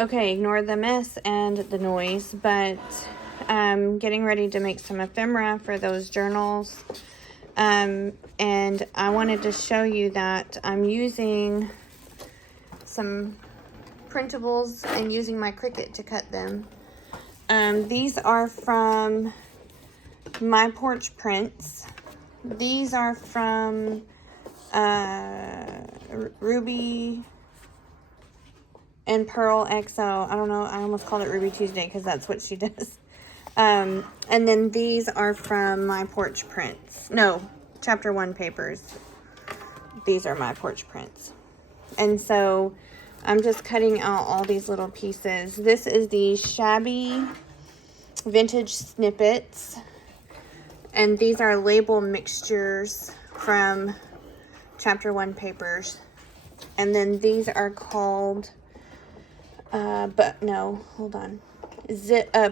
Okay, ignore the mess and the noise, but I'm getting ready to make some ephemera for those journals. And I wanted to show you that I'm using some printables and using my Cricut to cut them. These are from My Porch Prints. These are from Ruby and Pearl XO. I don't know, I almost called it Ruby Tuesday because that's what she does. And then these are from My Porch Prints. No, Chapter 1 papers. These are My Porch Prints. And so I'm just cutting out all these little pieces. This is the Shabby Vintage Snippets. And these are label mixtures from Chapter 1 papers. And then these are called,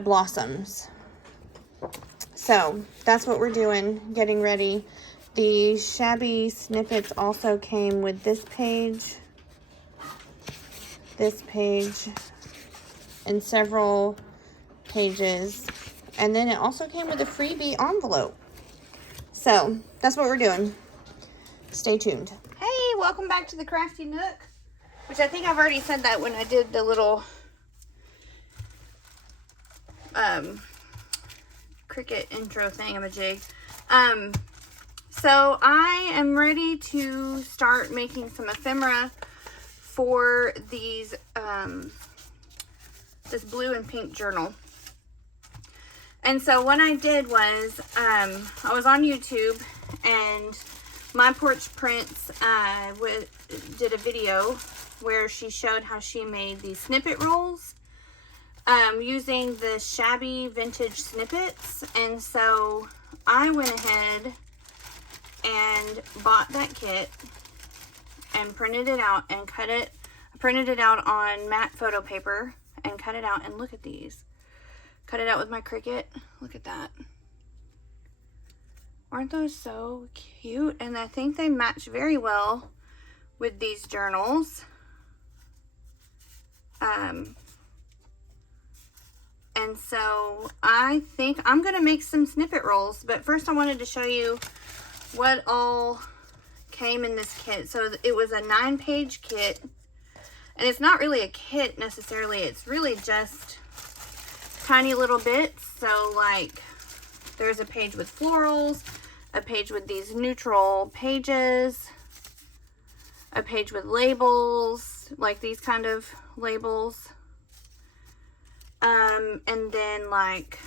Blossoms. So that's what we're doing, getting ready. The Shabby Snippets also came with this page, and several pages. And then it also came with a freebie envelope. So that's what we're doing. Stay tuned. Hey, welcome back to the Crafty Nook, which I think I've already said that when I did the little Cricut intro thingamajig. So I am ready to start making some ephemera for these this blue and pink journal. And so what I did was I was on YouTube, and My Porch Prints did a video where she showed how she made these snippet rolls using the Shabby Vintage Snippets. And so I went ahead and bought that kit and printed it out and cut it. I printed it out on matte photo paper and cut it out, and look at these. Cut it out with my Cricut. Look at that. Aren't those so cute? And I think they match very well with these journals. And so I think I'm gonna make some snippet rolls, but first I wanted to show you what all came in this kit. So it was a 9-page kit, and it's not really a kit necessarily, it's really just tiny little bits. So like there's a page with florals, a page with these neutral pages, a page with labels, like these kind of labels, and then like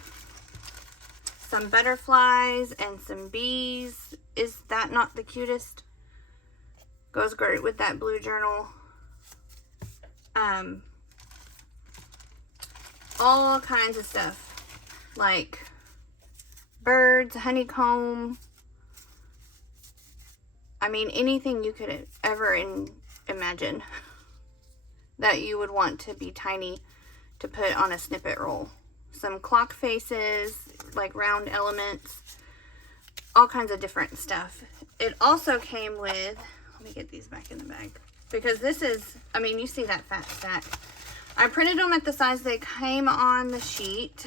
some butterflies and some bees. Is that not the cutest? Goes great with that blue journal. All kinds of stuff, like birds, honeycomb. I mean, anything you could ever imagine that you would want to be tiny to put on a snippet roll. Some clock faces, like round elements, all kinds of different stuff. It also came with, let me get these back in the bag, because this is, I mean, you see that fat stack. I printed them at the size they came on the sheet,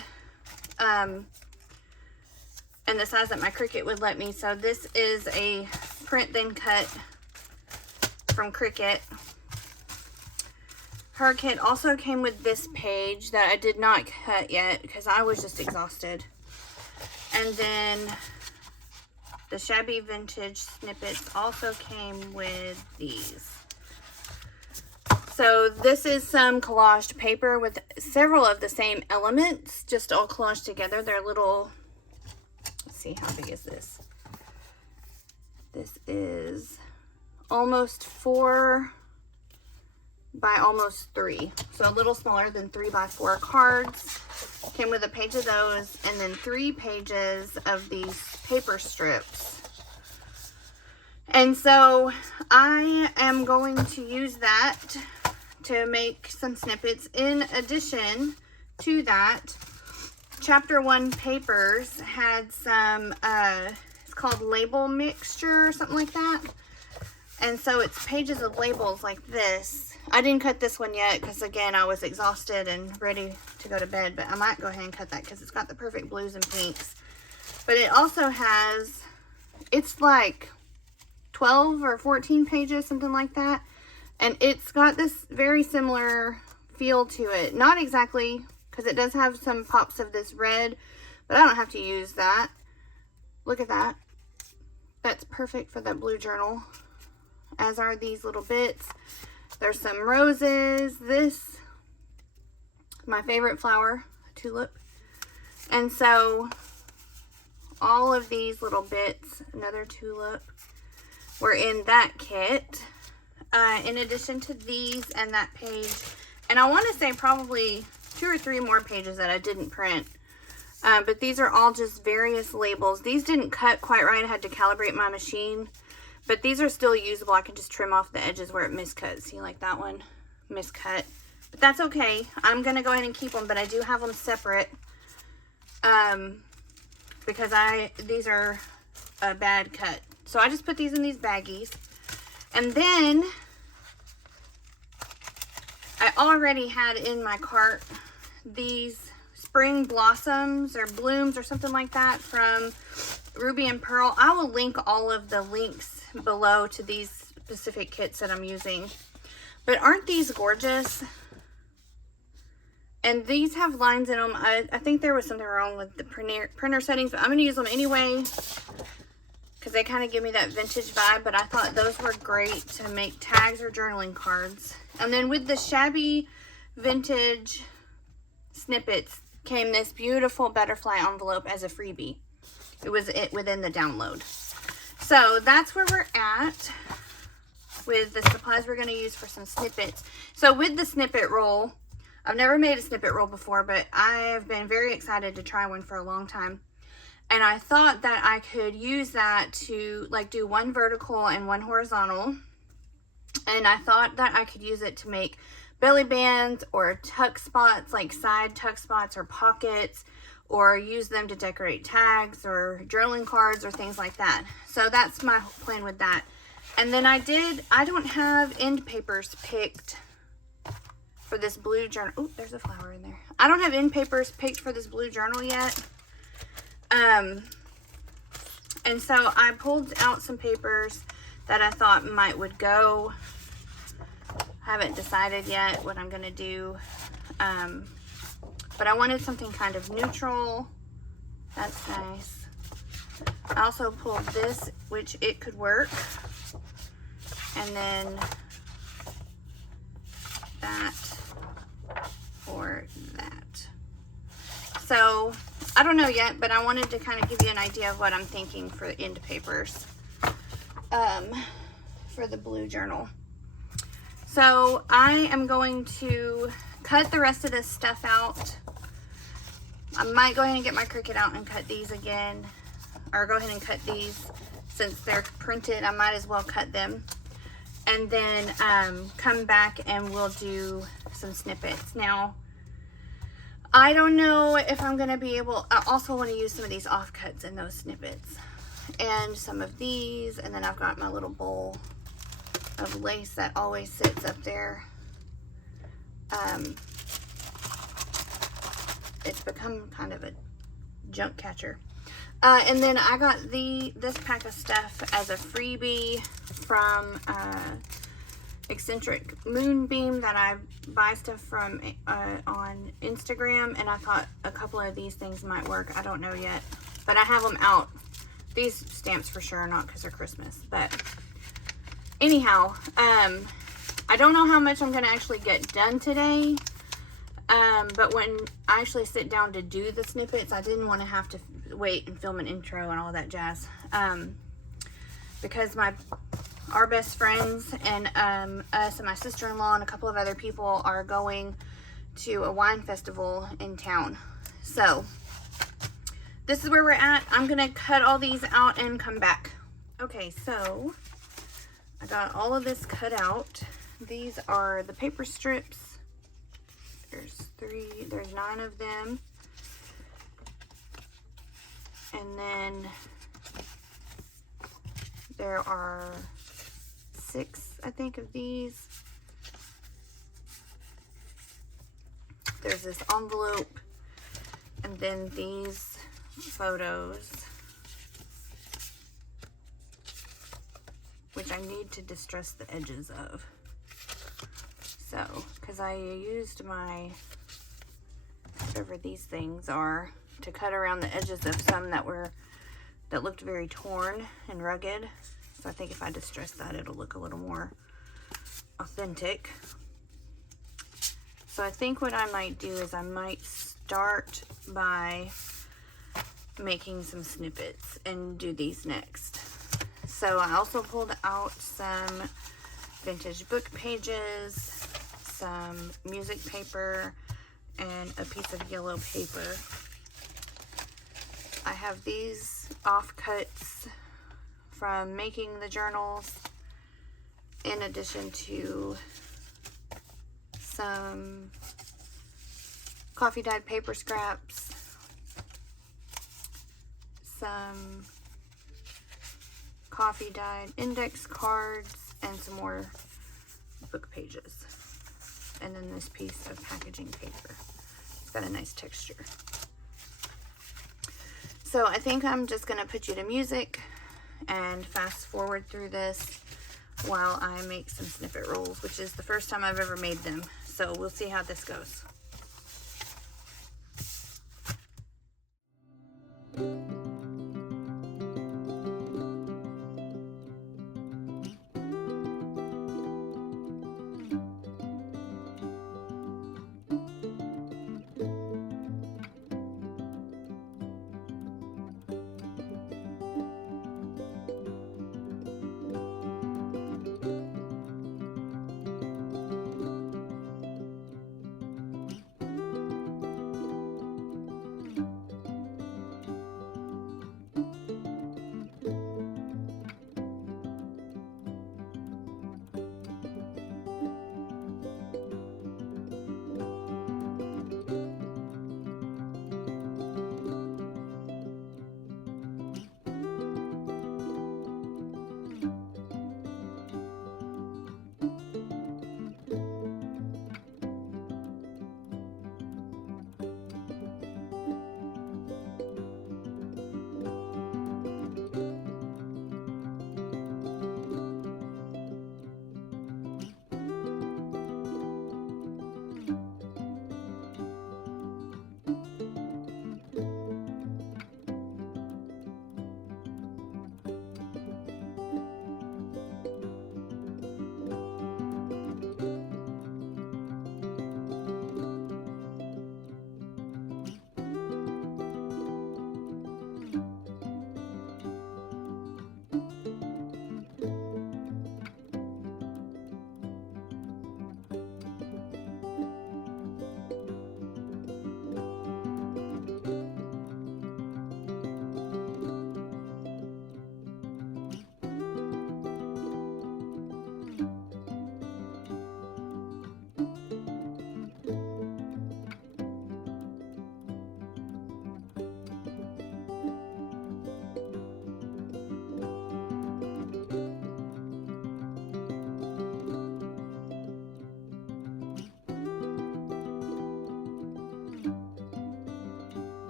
and the size that my Cricut would let me. So this is a print then cut from Cricut. Her kit also came with this page that I did not cut yet because I was just exhausted. And then the Shabby Vintage Snippets also came with these. So this is some collaged paper with several of the same elements, just all collaged together. They're little, let's see, how big is this? This is almost 4 by almost 3. So a little smaller than 3 by 4 cards. Came with a page of those, and then 3 pages of these paper strips. And so I am going to use that to make some snippets. In addition to that, Chapter 1 papers had some, it's called label mixture or something like that. And so it's pages of labels like this. I didn't cut this one yet because, again, I was exhausted and ready to go to bed. But I might go ahead and cut that because it's got the perfect blues and pinks. But it also has, it's like 12 or 14 pages, something like that. And it's got this very similar feel to it. Not exactly, because it does have some pops of this red. But I don't have to use that. Look at that. That's perfect for that blue journal. As are these little bits. There's some roses. This, my favorite flower, tulip. And so, all of these little bits, another tulip, were in that kit. In addition to these and that page. And I want to say probably 2 or 3 more pages that I didn't print. But these are all just various labels. These didn't cut quite right. I had to calibrate my machine. But these are still usable. I can just trim off the edges where it miscut. See, like that one miscut. But that's okay. I'm going to go ahead and keep them. But I do have them separate. Because these are a bad cut. So I just put these in these baggies. And then I already had in my cart these spring blossoms or blooms or something like that from Ruby and Pearl. I will link all of the links below to these specific kits that I'm using. But aren't these gorgeous? And these have lines in them. I think there was something wrong with the printer settings, but I'm going to use them anyway because they kind of give me that vintage vibe. But I thought those were great to make tags or journaling cards. And then with the shabby vintage snippets came this beautiful butterfly envelope as a freebie. It was within the download. So that's where we're at with the supplies we're going to use for some snippets. So with the snippet roll, I've never made a snippet roll before, but I've been very excited to try one for a long time. And I thought that I could use that to like do one vertical and one horizontal. And I thought that I could use it to make belly bands or tuck spots, like side tuck spots or pockets, or use them to decorate tags or journaling cards or things like that. So that's my plan with that. And then I don't have end papers picked for this blue journal. Oh, there's a flower in there. I don't have end papers picked for this blue journal yet. And so I pulled out some papers that I thought would go. Haven't decided yet what I'm gonna do. But I wanted something kind of neutral. That's nice. I also pulled this, which it could work. And then that or that. So I don't know yet, but I wanted to kind of give you an idea of what I'm thinking for the end papers for the blue journal. So I am going to cut the rest of this stuff out. I might go ahead and get my Cricut out and cut these again, or go ahead and cut these since they're printed. I might as well cut them. And then come back and we'll do some snippets. Now, I don't know if I'm going to be able, I also want to use some of these offcuts in those snippets. And some of these, and then I've got my little bowl of lace that always sits up there. It's become kind of a junk catcher. And then I got this pack of stuff as a freebie from Eccentric Moonbeam that I buy stuff from on Instagram, and I thought a couple of these things might work. I don't know yet, but I have them out. These stamps for sure, not because they're Christmas, but anyhow, I don't know how much I'm going to actually get done today. But when I actually sit down to do the snippets, I didn't want to have to wait and film an intro and all that jazz. Because our best friends and us and my sister-in-law and a couple of other people are going to a wine festival in town. So this is where we're at. I'm going to cut all these out and come back. Okay, so I got all of this cut out. These are the paper strips. There's 9 of them. And then there are 6, I think, of these. there's this envelope, and then these photos, which I need to distress the edges of. So, because I used my, whatever these things are, to cut around the edges of some that looked very torn and rugged. So I think if I distress that, it'll look a little more authentic. So I think what I might do is I might start by making some snippets and do these next. So I also pulled out some vintage book pages, some music paper, and a piece of yellow paper. I have these offcuts from making the journals, in addition to some coffee dyed paper scraps, some coffee dyed index cards, and some more book pages. And then this piece of packaging paper. It's got a nice texture. So I think I'm just going to put you to music and fast forward through this while I make some snippet rolls, which is the first time I've ever made them. So we'll see how this goes.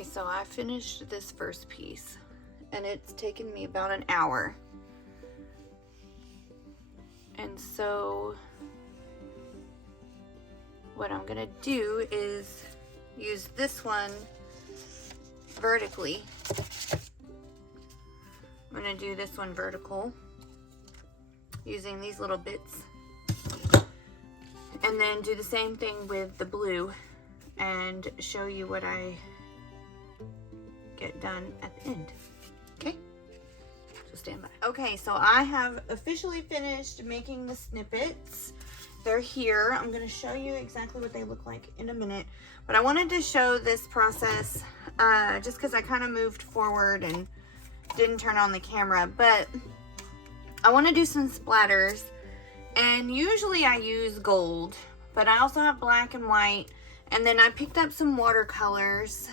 Okay, so I finished this first piece and it's taken me about an hour. And so what I'm gonna do is use this one vertically. I'm gonna do this one vertical using these little bits, and then do the same thing with the blue and show you what I get done at the end. Okay, so stand by. Okay, so I have officially finished making the snippets. They're here. I'm going to show you exactly what they look like in a minute, but I wanted to show this process just because I kind of moved forward and didn't turn on the camera. But I want to do some splatters, and usually I use gold, but I also have black and white. And then I picked up some watercolors,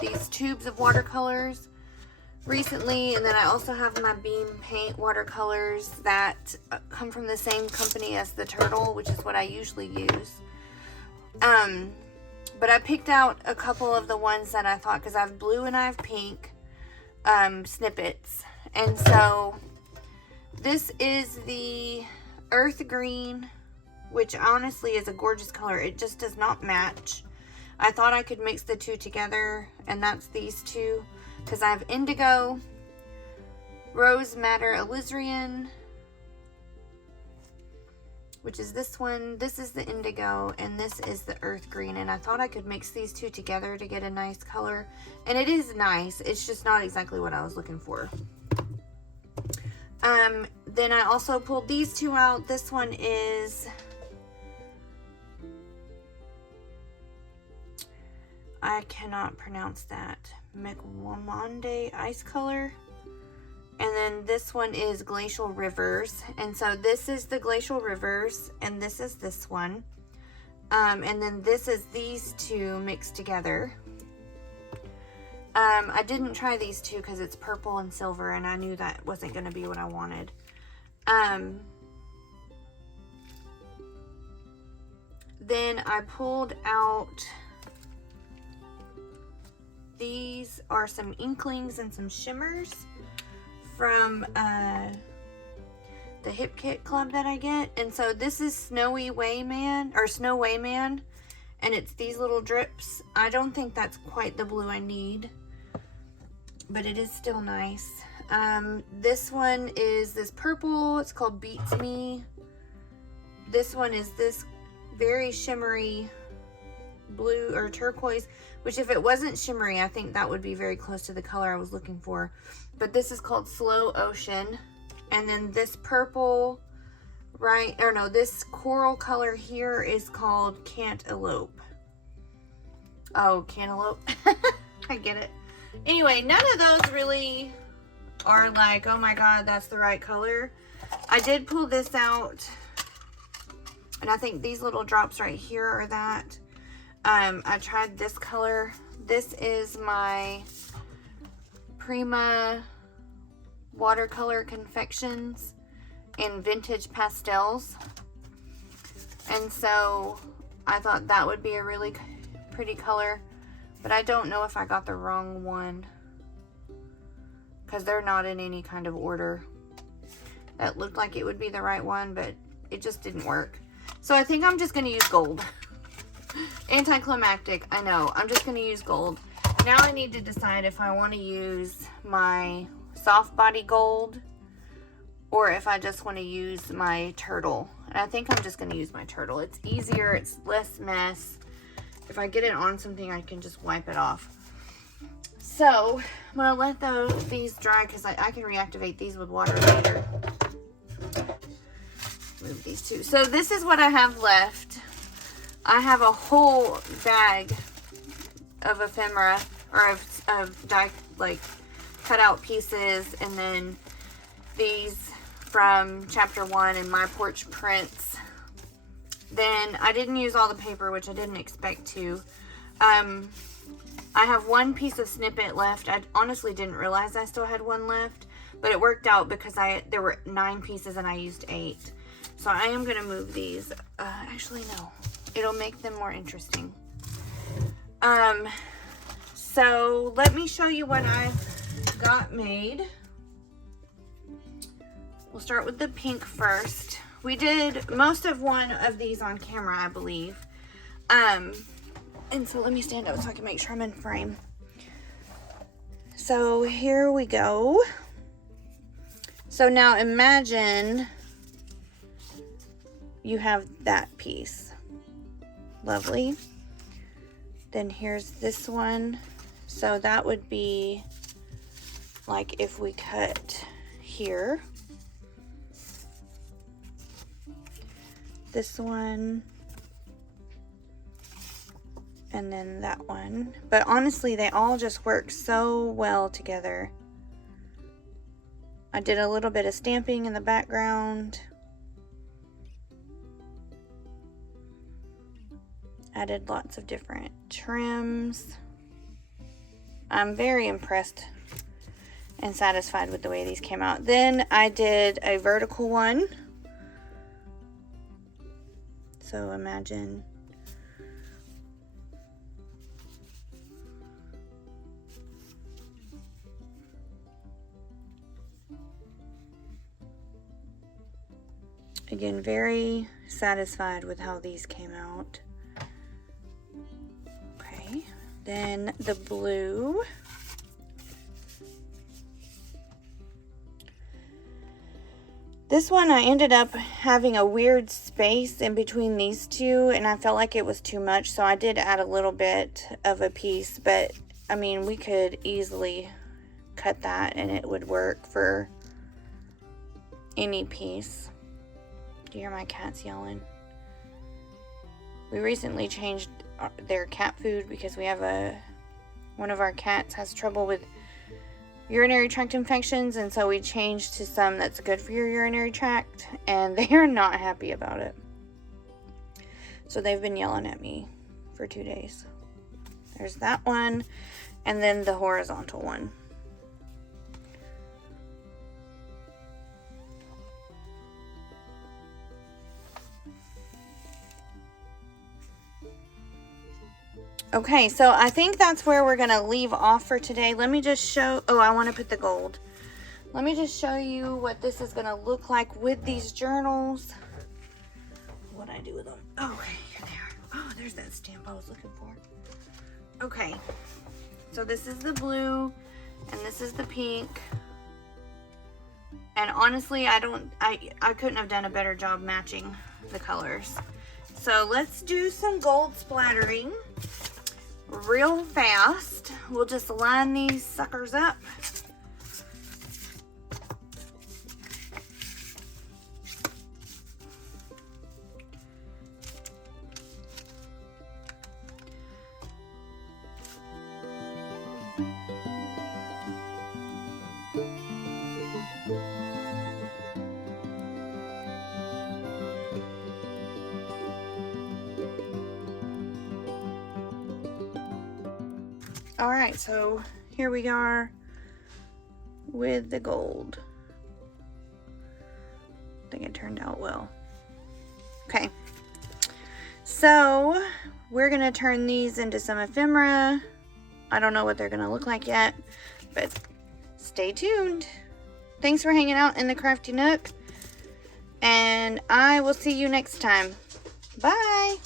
these tubes of watercolors recently, and then I also have my beam paint watercolors that come from the same company as the turtle, which is what I usually use. But I picked out a couple of the ones that I thought, because I have blue and I have pink snippets. And so this is the earth green, which honestly is a gorgeous color. It just does not match. I thought I could mix the two together, and that's these two, because I have indigo, rose madder alizarin, which is this one. This is the indigo, and this is the earth green, and I thought I could mix these two together to get a nice color, and it is nice. It's just not exactly what I was looking for. Then I also pulled these two out. This one is, I cannot pronounce that, Mekwamande Ice Color. And then this one is Glacial Rivers. And so this is the Glacial Rivers, and this is this one. And then this is these two mixed together. I didn't try these two because it's purple and silver, and I knew that wasn't going to be what I wanted. Then I pulled out, these are some inklings and some shimmers from the Hip Kit Club that I get. And so this is Snowy Wayman, or Snow Wayman, and it's these little drips. I don't think that's quite the blue I need, but it is still nice. This one is this purple. It's called Beats Me. This one is this very shimmery blue or turquoise, which if it wasn't shimmery, I think that would be very close to the color I was looking for. But this is called Slow Ocean. And then this purple, this coral color here is called Cantaloupe. Oh, Cantaloupe. I get it. Anyway, none of those really are like, oh my god, that's the right color. I did pull this out, and I think these little drops right here are that. I tried this color. This is my Prima watercolor confections in vintage pastels, and so I thought that would be a really pretty color, but I don't know if I got the wrong one because they're not in any kind of order. That looked like it would be the right one, but it just didn't work. So I think I'm just going to use gold. Anticlimactic, I know. I'm just going to use gold. Now I need to decide if I want to use my soft body gold or if I just want to use my turtle. And I think I'm just going to use my turtle. It's easier. It's less mess. If I get it on something, I can just wipe it off. So I'm going to let these dry because I can reactivate these with water later. Move these two. So this is what I have left. I have a whole bag of ephemera, or of die, like cut out pieces, and then these from chapter 1 and My Porch Prints. Then I didn't use all the paper, which I didn't expect to. I have one piece of snippet left. I honestly didn't realize I still had one left, but it worked out because there were 9 pieces and I used 8. So I am going to move these. Actually, no. It'll make them more interesting. So so let me show you what I got made. We'll start with the pink first. We did most of one of these on camera, I believe. And so let me stand up so I can make sure I'm in frame. So here we go. So now imagine you have that piece. Lovely. Then here's this one. So that would be like if we cut here. This one. And then that one. But honestly, they all just work so well together. I did a little bit of stamping in the background. Added lots of different trims. I'm very impressed and satisfied with the way these came out. Then I did a vertical one. So imagine again, very satisfied with how these came out. Okay, then the blue. This one I ended up having a weird space in between these two, and I felt like it was too much, so I did add a little bit of a piece, but I mean, we could easily cut that and it would work for any piece. Do you hear my cats yelling? We recently changed their cat food because we have one of our cats has trouble with urinary tract infections, and so we changed to some that's good for your urinary tract, and they are not happy about it. So they've been yelling at me for 2 days. There's that one, and then the horizontal one. Okay, so I think that's where we're going to leave off for today. Let me just show, oh, I want to put the gold. Let me just show you what this is going to look like with these journals. What I do with them. Oh, here they are. Oh, there's that stamp I was looking for. Okay, so this is the blue, and this is the pink. And honestly, I couldn't have done a better job matching the colors. So let's do some gold splattering. Real fast. We'll just line these suckers up. All right, so here we are with the gold. I think it turned out well. Okay, so we're gonna turn these into some ephemera. I don't know what they're gonna look like yet, but stay tuned. Thanks for hanging out in the Crafty Nook, and I will see you next time. Bye.